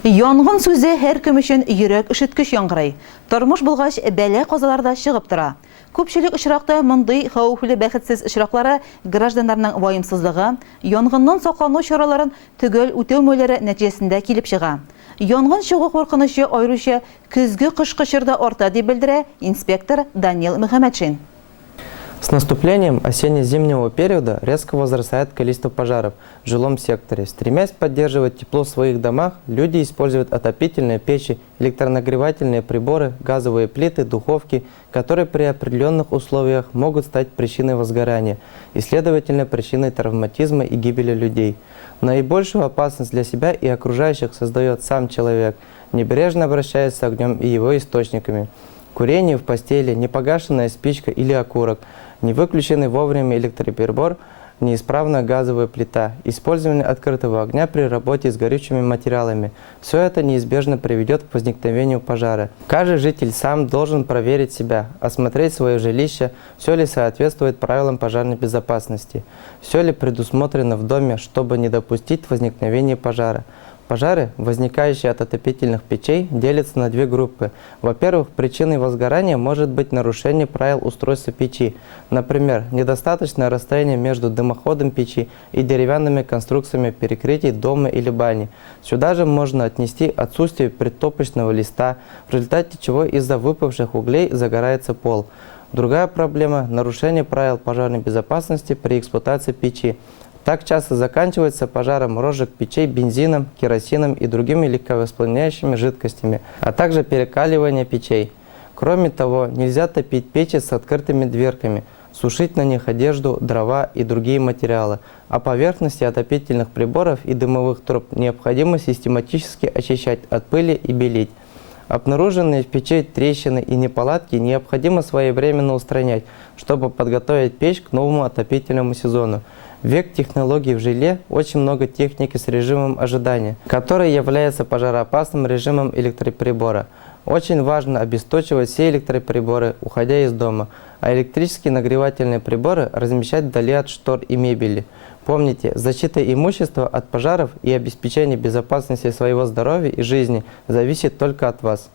Янгын сүзе һәр кем өчен йөрәк ишеткеч яңгырый. Тормыш булгач бәлә казаларда чыгып тора. Күпчелек очракта мондый хәвефле бәхетсез очраклары гражданнарның ваемсызлыгы, янгыннан саклану чараларын төгәл үтәмәүләре нәтиҗәсендә килеп чыга. Янгын чыгу куркынычы аеруча көзге-кышкы чорда арта дип белдерә инспектор Данил Мөхәммәтшин. С наступлением осенне-зимнего периода резко возрастает количество пожаров в жилом секторе. Стремясь поддерживать тепло в своих домах, люди используют отопительные печи, электронагревательные приборы, газовые плиты, духовки, которые при определенных условиях могут стать причиной возгорания и, следовательно, причиной травматизма и гибели людей. Наибольшую опасность для себя и окружающих создает сам человек, небрежно обращаясь с огнем и его источниками. Курение в постели, непогашенная спичка или окурок, невыключенный вовремя электроприбор, неисправная газовая плита, использование открытого огня при работе с горючими материалами. Все это неизбежно приведет к возникновению пожара. Каждый житель сам должен проверить себя, осмотреть свое жилище, все ли соответствует правилам пожарной безопасности, все ли предусмотрено в доме, чтобы не допустить возникновения пожара. Пожары, возникающие от отопительных печей, делятся на две группы. Во-первых, причиной возгорания может быть нарушение правил устройства печи. Например, недостаточное расстояние между дымоходом печи и деревянными конструкциями перекрытий дома или бани. Сюда же можно отнести отсутствие предтопочного листа, в результате чего из-за выпавших углей загорается пол. Другая проблема – нарушение правил пожарной безопасности при эксплуатации печи. Так часто заканчивается пожаром розжиг печей бензином, керосином и другими легковоспламеняющими жидкостями, а также перекаливание печей. Кроме того, нельзя топить печи с открытыми дверками, сушить на них одежду, дрова и другие материалы, а поверхности отопительных приборов и дымовых труб необходимо систематически очищать от пыли и белить. Обнаруженные в печи трещины и неполадки необходимо своевременно устранять, чтобы подготовить печь к новому отопительному сезону. В век технологий в жилье очень много техники с режимом ожидания, который является пожароопасным режимом электроприбора. Очень важно обесточивать все электроприборы, уходя из дома, а электрические нагревательные приборы размещать вдали от штор и мебели. Помните, защита имущества от пожаров и обеспечение безопасности своего здоровья и жизни зависит только от вас.